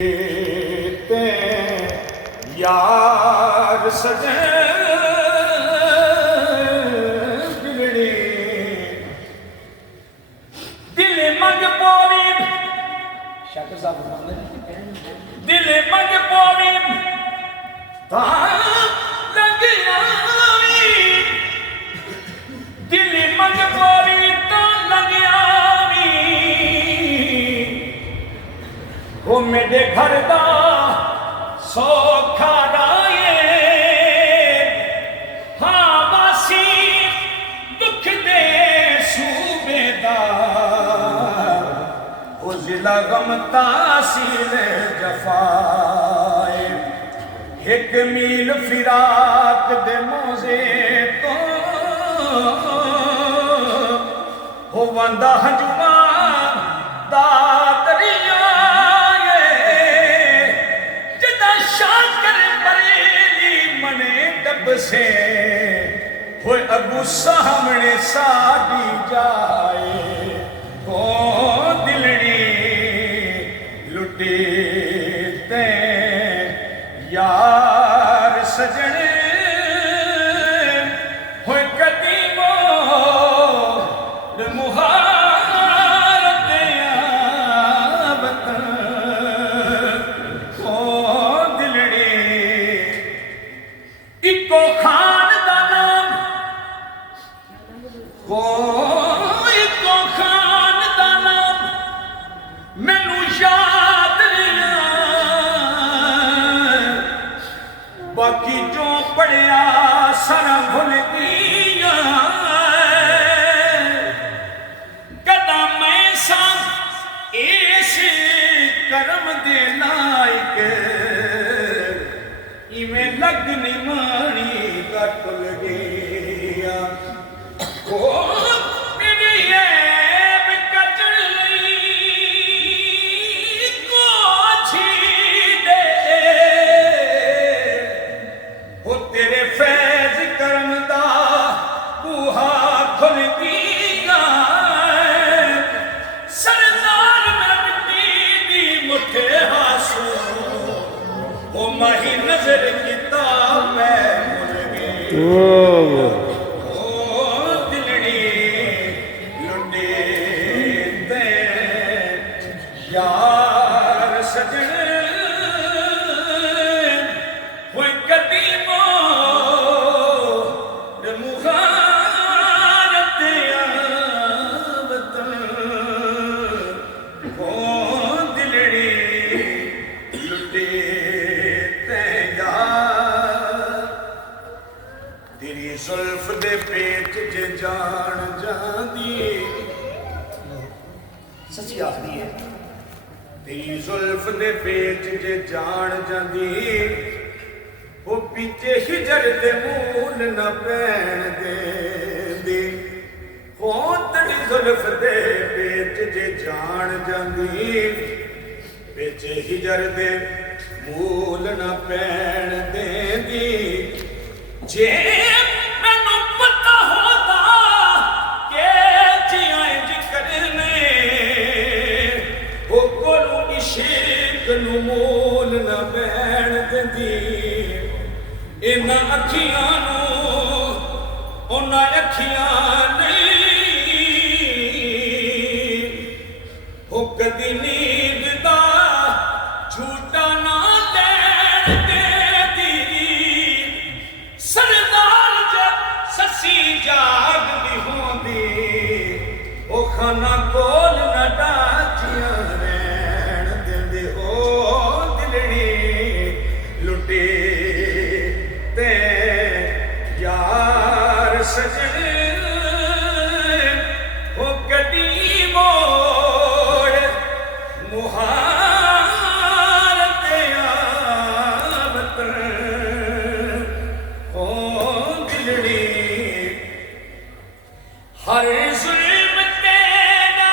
ते यार सजन बिगड़ी दिल मंग पोवी शाकिर साहब दिल मंग पोवी लग आवी दिल मंग पोवी लग आवी वो मेरे घर दा सौखा राये हाँ वासी दुख दे सूबेदार वो जिला गम तासील जफाए एक मील फिराक दे मोजे तो हो वंदा हजुआ दा दरिया से होए अगू सामने साड़ी जाए हो दिलड़ी लुटे ते यार सजने होए कदीमो मुहारत वतन हो दिलड़ी इको खान दा नाम इको खान दा नाम मैनू याद नहीं बाकी जो पढ़िया सारा भुल गया कदा मैं सा इस करम दे लायक इवें लगनी मानी कटल गया ओ मेरी ऐब कटल को छी दे ओ तेरे फैज करम दा बूहा खुल गया सरदार मैं मिट्टी दी मुठे हासू ओ माही नजर किताब मैं भूल गई ओ दिलड़ी लुटे ते यार सजन होए कदीमो मुहारत वतन ओ दिलड़ी लुटे तेरी जुल्फ दे पेट जे जान जांदी सच्ची आखदी है तेरी जुल्फ दे पेट जे जान जांदी वो पीछे हिजर दे मूल न पैण दे हो तेरी जुल्फ दे पेट जे जान जांदी पीछे हिजर दे मूल न पैण देंदी जे मैनू पता होता के जियां जिकरने वो कोलू इश्क नू मोल न बैण देंदी इन्हां अखियां नू उन्हां अखियां नहीं हो कदी नींद दा झूठा ना जागदी होंदी ओ खाना कोल न डाचियां रैण देंदे हो दिलड़ी लुटे ते यार सजन हो कदी मोड़ मुहारत वतन हो दिलड़ी हर जुल्म तेरा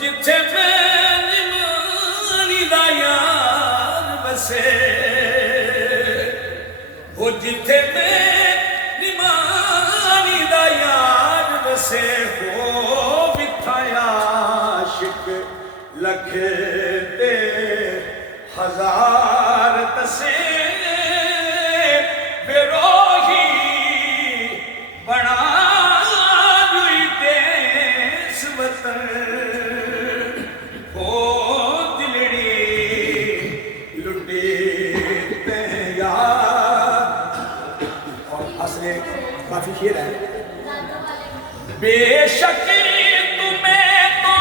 जिथे मैं निमानी दा यार बसे वो जिथे मैं निमानी दा यार बसे हो विथाया आशिक लखे ते हजार तसे बेरोही बना दुई देश वतन हो दिलड़ी लुटे ते यार। और असले काफी शेर है। बेशक तुम्हें तो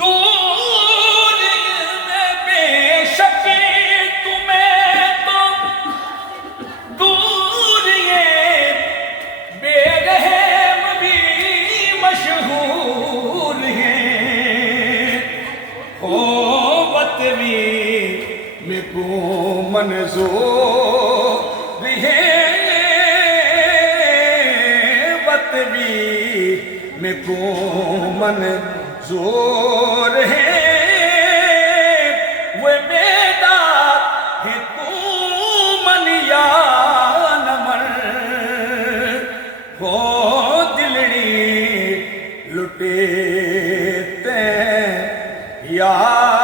दूर में बेशक तुम्हें तो दूर ये बेरहम भी मशहूर हैं हो बतवी में को मंजूर है बतवी में को मंजूर है वे बेदा है तू मन या नमन हो दिलड़ी लुटे ते यार।